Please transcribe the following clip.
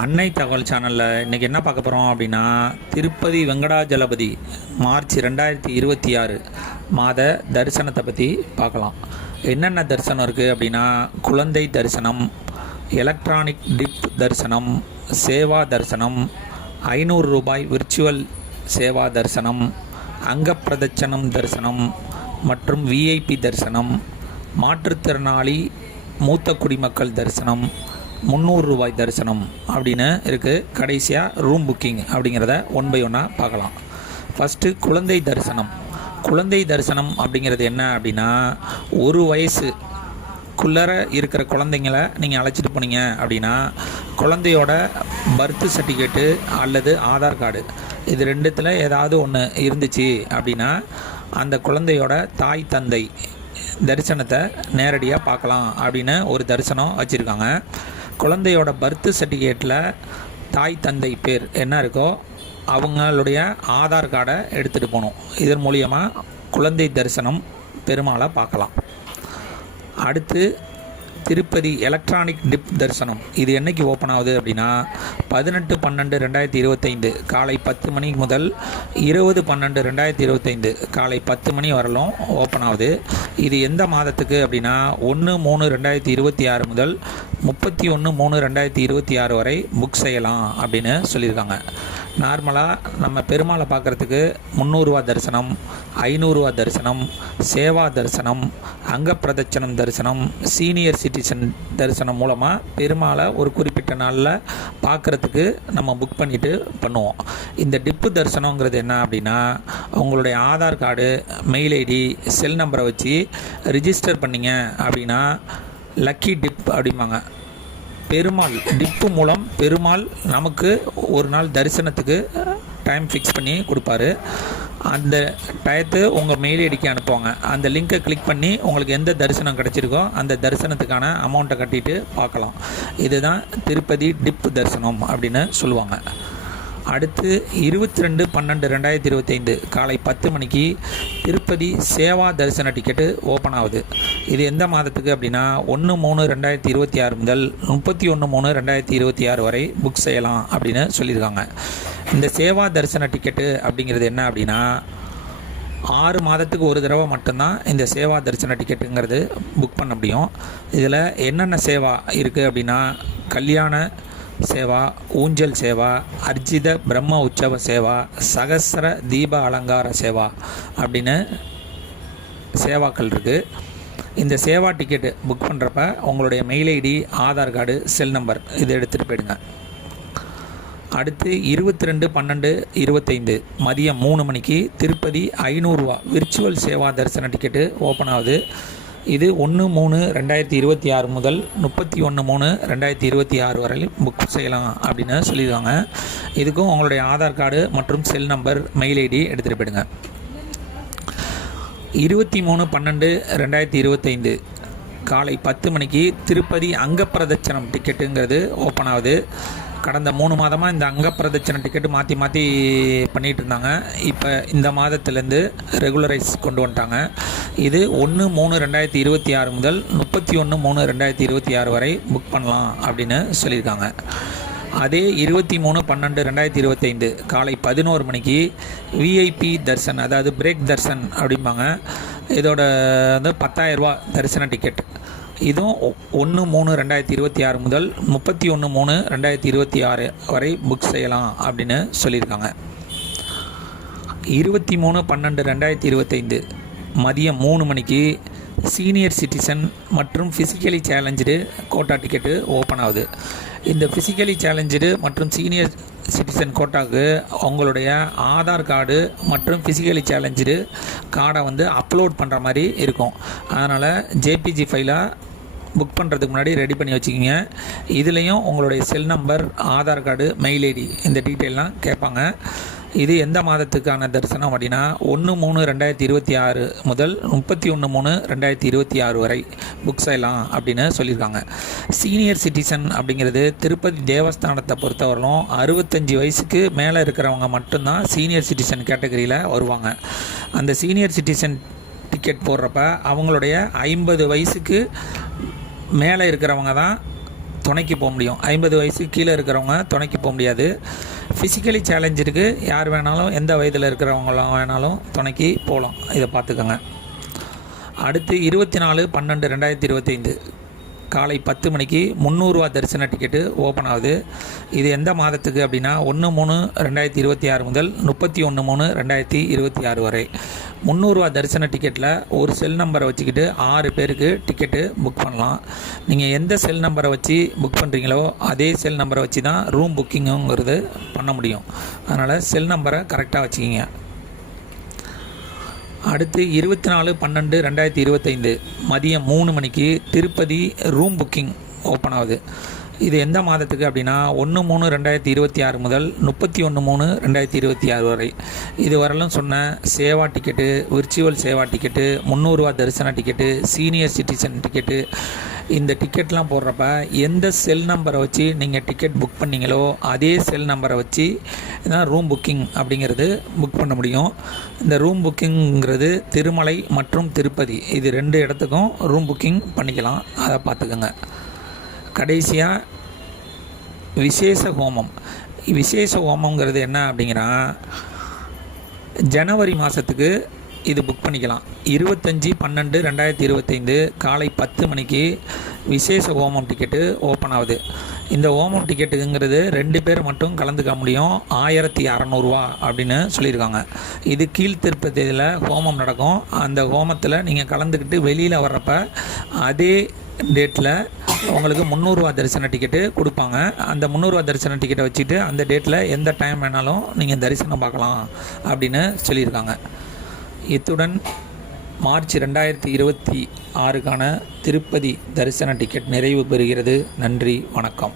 அன்னை தகவல் சேனலில் இன்றைக்கி என்ன பார்க்க போகிறோம் அப்படின்னா திருப்பதி வெங்கடாஜலபதி மார்ச் ரெண்டாயிரத்தி இருபத்தி ஆறு மாத தரிசனத்தை பற்றி பார்க்கலாம். என்னென்ன தரிசனம் இருக்குது அப்படின்னா குழந்தை தரிசனம் எலக்ட்ரானிக் டிப் தரிசனம் சேவா தரிசனம் ஐநூறு ரூபாய் விர்ச்சுவல் சேவா தரிசனம் அங்கப்பிரதட்சணம் தரிசனம் மற்றும் விஐபி தரிசனம் மாற்றுத்திறனாளி மூத்த குடிமக்கள் தரிசனம் முந்நூறு ரூபாய் தரிசனம் அப்படின்னு இருக்குது கடைசியாக ரூம் புக்கிங் அப்படிங்கிறத ஒன் பை ஒன்னாக பார்க்கலாம். ஃபஸ்ட்டு குழந்தை தரிசனம். குழந்தை தரிசனம் அப்படிங்கிறது என்ன அப்படின்னா ஒரு வயசு குள்ளர இருக்கிற குழந்தைங்கள நீங்கள் அழைச்சிட்டு போனீங்க அப்படின்னா குழந்தையோட பர்த் சர்டிஃபிகேட்டு அல்லது ஆதார் கார்டு இது ரெண்டுத்தில் ஏதாவது ஒன்று இருந்துச்சு அப்படின்னா அந்த குழந்தையோட தாய் தந்தை தரிசனத்தை நேரடியாக பார்க்கலாம் அப்படின்னு ஒரு தரிசனம் வச்சுருக்காங்க. குழந்தையோட பர்த் சர்டிஃபிகேட்டில் தாய் தந்தை பேர் என்ன இருக்கோ அவங்களுடைய ஆதார் கார்டை எடுத்துகிட்டு போகணும். இதன் மூலியமாக குழந்தை தரிசனம் பெருமாளை பார்க்கலாம். அடுத்து திருப்பதி எலக்ட்ரானிக் டிப் தரிசனம். இது என்னைக்கு ஓப்பன் ஆகுது அப்படின்னா பதினெட்டு பன்னெண்டு ரெண்டாயிரத்தி இருபத்தைந்து காலை பத்து மணி முதல் இருபது பன்னெண்டு ரெண்டாயிரத்தி இருபத்தைந்து காலை பத்து மணி வரலும் ஓப்பன் ஆகுது. இது எந்த மாதத்துக்கு அப்படின்னா ஒன்று மூணு ரெண்டாயிரத்தி இருபத்தி ஆறு முதல் முப்பத்தி ஒன்று மூணு ரெண்டாயிரத்தி இருபத்தி ஆறு வரை புக் செய்யலாம் அப்படின்னு சொல்லியிருக்காங்க. நார்மலாக நம்ம பெருமாளை பார்க்குறதுக்கு முந்நூறுரூவா தரிசனம் ஐநூறுரூவா தரிசனம் சேவா தரிசனம் அங்கப்பிரதட்சணம் தரிசனம் சீனியர் சிட்டிசன் தரிசனம் மூலமாக பெருமாளை ஒரு குறிப்பிட்ட நாளில் பார்க்குறதுக்கு நம்ம புக் பண்ணிவிட்டு பண்ணுவோம். இந்த டிப்பு தரிசனங்கிறது என்ன அப்படின்னா உங்களுடைய Aadhaar card mail ID cell நம்பரை வச்சு ரிஜிஸ்டர் பண்ணீங்க அப்படின்னா லக்கி டிப் அப்படிம்பாங்க. பெருமாள் டிப்பு மூலம் பெருமாள் நமக்கு ஒரு நாள் தரிசனத்துக்கு டைம் ஃபிக்ஸ் பண்ணி கொடுப்பாரு. அந்த டயத்து உங்கள் மெயில் ஐடிக்கு அனுப்புவாங்க. அந்த லிங்கை கிளிக் பண்ணி உங்களுக்கு எந்த தரிசனம் கிடச்சிருக்கோ அந்த தரிசனத்துக்கான அமௌண்ட்டை கட்டிட்டு பார்க்கலாம். இதுதான் திருப்பதி டிப் தரிசனம் அப்படின்னு சொல்லுவாங்க. அடுத்து இருபத்தி ரெண்டு பன்னெண்டு ரெண்டாயிரத்தி இருபத்தைந்து காலை பத்து மணிக்கு திருப்பதி சேவா தரிசன டிக்கெட்டு ஓப்பன் ஆகுது. இது எந்த மாதத்துக்கு அப்படின்னா ஒன்று மூணு ரெண்டாயிரத்தி இருபத்தி ஆறு முதல் முப்பத்தி ஒன்று மூணு ரெண்டாயிரத்தி இருபத்தி ஆறு வரை புக் செய்யலாம் அப்படின்னு சொல்லியிருக்காங்க. இந்த சேவா தரிசன டிக்கெட்டு அப்படிங்கிறது என்ன அப்படின்னா ஆறு மாதத்துக்கு ஒரு தடவை மட்டும்தான் இந்த சேவா தரிசன டிக்கெட்டுங்கிறது புக் பண்ண முடியும். இதில் என்னென்ன சேவா இருக்குது அப்படின்னா கல்யாண சேவா ஊஞ்சல் சேவா அர்ஜித பிரம்ம உற்சவ சேவா சகசர தீப அலங்கார சேவா அப்படின்னு சேவாக்கள் இருக்குது இந்த சேவா டிக்கெட்டு புக் பண்ணுறப்ப உங்களுடைய mail ID Aadhaar card cell number இதை எடுத்துகிட்டு போயிடுங்க. அடுத்து இருபத்தி ரெண்டு பன்னெண்டு இருபத்தைந்து மதியம் மூணு மணிக்கு திருப்பதி ஐநூறுரூவா விர்ச்சுவல் சேவா தரிசன டிக்கெட்டு ஓப்பன் ஆகுது. இது ஒன்று மூணு ரெண்டாயிரத்தி இருபத்தி ஆறு முதல் முப்பத்தி ஒன்று மூணு ரெண்டாயிரத்தி இருபத்தி ஆறு வரையில் புக் செய்யலாம் அப்படின்னு சொல்லியிருக்காங்க. இதுக்கும் உங்களுடைய ஆதார் கார்டு மற்றும் செல் நம்பர் மெயில் ஐடி எடுத்துகிட்டு போயிடுங்க. இருபத்தி மூணு பன்னெண்டு ரெண்டாயிரத்தி இருபத்தைந்து காலை பத்து மணிக்கு திருப்பதி அங்கப்பிரதட்சணம் டிக்கெட்டுங்கிறது ஓப்பன் ஆகுது. கடந்த மூணு மாதமாக இந்த அங்கப்பிரதட்சண டிக்கெட்டு மாற்றி மாற்றி பண்ணிகிட்டு இருந்தாங்க. இப்போ இந்த மாதத்துலேருந்து ரெகுலரைஸ் கொண்டு வந்துட்டாங்க. இது ஒன்று மூணு ரெண்டாயிரத்தி இருபத்தி ஆறு முதல் முப்பத்தி ஒன்று மூணு ரெண்டாயிரத்தி இருபத்தி ஆறு வரை புக் பண்ணலாம் அப்படின்னு சொல்லியிருக்காங்க. அதே இருபத்தி மூணு பன்னெண்டு ரெண்டாயிரத்தி இருபத்தைந்து காலை பதினோரு மணிக்கு விஐபி தர்சன் அதாவது பிரேக் தர்சன் அப்படிம்பாங்க. இதோட வந்து பத்தாயிரரூபா தரிசன டிக்கெட் இதுவும் ஒன்று மூணு ரெண்டாயிரத்தி இருபத்தி ஆறு முதல் முப்பத்தி ஒன்று மூணு ரெண்டாயிரத்தி இருபத்தி ஆறு வரை புக் செய்யலாம் அப்படின்னு சொல்லியிருக்காங்க. இருபத்தி மூணு பன்னெண்டு ரெண்டாயிரத்தி இருபத்தைந்து மதியம் மூணு மணிக்கு சீனியர் சிட்டிசன் மற்றும் physically challenge quota ticket open ஆகுது. இந்த ஃபிசிக்கலி சேலஞ்சு மற்றும் சீனியர் சிட்டிசன் கோட்டாவுக்கு உங்களுடைய ஆதார் கார்டு மற்றும் ஃபிசிக்கலி சேலஞ்சு கார்டை வந்து அப்லோட் பண்ணுற மாதிரி இருக்கும். அதனால் ஜேபிஜி ஃபைலாக புக் பண்ணுறதுக்கு முன்னாடி ரெடி பண்ணி வச்சுக்கிங்க. இதுலேயும் உங்களுடைய cell number Aadhaar card mail ID இந்த டீட்டெயிலெலாம் கேட்பாங்க. இது எந்த மாதத்துக்கான தரிசனம் அப்படின்னா ஒன்று மூணு ரெண்டாயிரத்தி இருபத்தி ஆறு முதல் முப்பத்தி ஒன்று மூணு ரெண்டாயிரத்தி இருபத்தி ஆறு வரை புக் செய்யலாம் அப்படின்னு சொல்லியிருக்காங்க. சீனியர் சிட்டிசன் அப்படிங்கிறது திருப்பதி தேவஸ்தானத்தை பொறுத்தவரையிலும் அறுபத்தஞ்சி வயசுக்கு மேலே இருக்கிறவங்க மட்டும்தான் சீனியர் சிட்டிசன் கேட்டகரியில் வருவாங்க. அந்த சீனியர் சிட்டிசன் டிக்கெட் போடுறப்ப அவங்களுடைய ஐம்பது வயசுக்கு மேலே இருக்கிறவங்க தான் துணைக்கு போக முடியும். ஐம்பது வயசுக்கு கீழே இருக்கிறவங்க துணைக்கு போக முடியாது. ஃபிசிக்கலி சேலஞ்ச் இருக்குது யார் வேணாலும் எந்த வயதில் இருக்கிறவங்களாம் வேணாலும் துணைக்கு போகலாம் இதை பார்த்துக்கோங்க. அடுத்து இருபத்தி நாலு பன்னெண்டு ரெண்டாயிரத்தி இருபத்தைந்து. காலை பத்து மணிக்கு முந்நூறுரூவா தரிசன டிக்கெட்டு ஓப்பன் ஆகுது. இது எந்த மாதத்துக்கு அப்படின்னா ஒன்று மூணு ரெண்டாயிரத்தி இருபத்தி ஆறு முதல் முப்பத்தி ஒன்று மூணு ரெண்டாயிரத்தி இருபத்தி ஆறு வரை. முந்நூறுரூவா தரிசன டிக்கெட்டில் ஒரு செல் நம்பரை வச்சுக்கிட்டு ஆறு பேருக்கு டிக்கெட்டு புக் பண்ணலாம். நீங்கள் எந்த செல் நம்பரை வச்சு புக் பண்ணுறீங்களோ அதே செல் நம்பரை வச்சு தான் ரூம் புக்கிங்குங்கிறது பண்ண முடியும். அதனால் செல் நம்பரை கரெக்டாக வச்சுக்கிங்க. அடுத்து இருபத்தி நாலு பன்னெண்டு ரெண்டாயிரத்தி இருபத்தைந்து மதியம் மூணு மணிக்கு திருப்பதி ரூம் புக்கிங் ஓப்பன் ஆகுது. இது எந்த மாதத்துக்கு அப்படின்னா ஒன்று மூணு ரெண்டாயிரத்தி இருபத்தி ஆறு முதல் முப்பத்தி ஒன்று மூணு ரெண்டாயிரத்தி இருபத்தி ஆறு வரை. இது வரலும் சொன்ன சேவா டிக்கெட்டு விர்ச்சுவல் சேவா டிக்கெட்டு முந்நூறுரூவா தரிசன டிக்கெட்டு சீனியர் சிட்டிசன் டிக்கெட்டு இந்த டிக்கெட்லாம் போடுறப்ப எந்த செல் நம்பரை வச்சு நீங்கள் டிக்கெட் புக் பண்ணீங்களோ அதே செல் நம்பரை வச்சு தான் ரூம் புக்கிங் அப்படிங்கிறது புக் பண்ண முடியும். இந்த ரூம் புக்கிங்கிறது திருமலை மற்றும் திருப்பதி இது ரெண்டு இடத்துக்கும் ரூம் புக்கிங் பண்ணிக்கலாம். அதை பார்த்துக்கோங்க. கடைசியாக விசேஷ ஹோமம். விசேஷ ஹோமங்கிறது என்ன அப்படிங்கிறா ஜனவரி மாதத்துக்கு இது புக் பண்ணிக்கலாம். இருபத்தஞ்சி பன்னெண்டு ரெண்டாயிரத்தி இருபத்தைந்து காலை பத்து மணிக்கு விசேஷ ஹோமம் டிக்கெட்டு ஓப்பன் ஆகுது. இந்த ஹோமம் டிக்கெட்டுங்கிறது ரெண்டு பேர் மட்டும் கலந்துக்க முடியும். ஆயிரத்தி அறநூறுவா அப்படின்னு சொல்லியிருக்காங்க. இது கீழ்த்திருப்பதியில் ஹோமம் நடக்கும். அந்த ஹோமத்தில் நீங்கள் கலந்துக்கிட்டு வெளியில் வர்றப்ப அதே டேட்டில் உங்களுக்கு முந்நூறுரூவா தரிசன டிக்கெட்டு கொடுப்பாங்க. அந்த முந்நூறுரூவா தரிசன டிக்கெட்டை வச்சுட்டு அந்த டேட்டில் எந்த டைம் வேணாலும் நீங்கள் தரிசனம் பார்க்கலாம் அப்படின்னு சொல்லியிருக்காங்க. இத்துடன் மார்ச் ரெண்டாயிரத்தி இருபத்தி ஆறுக்கான திருப்பதி தரிசன டிக்கெட் நிறைவு பெறுகிறது. நன்றி வணக்கம்.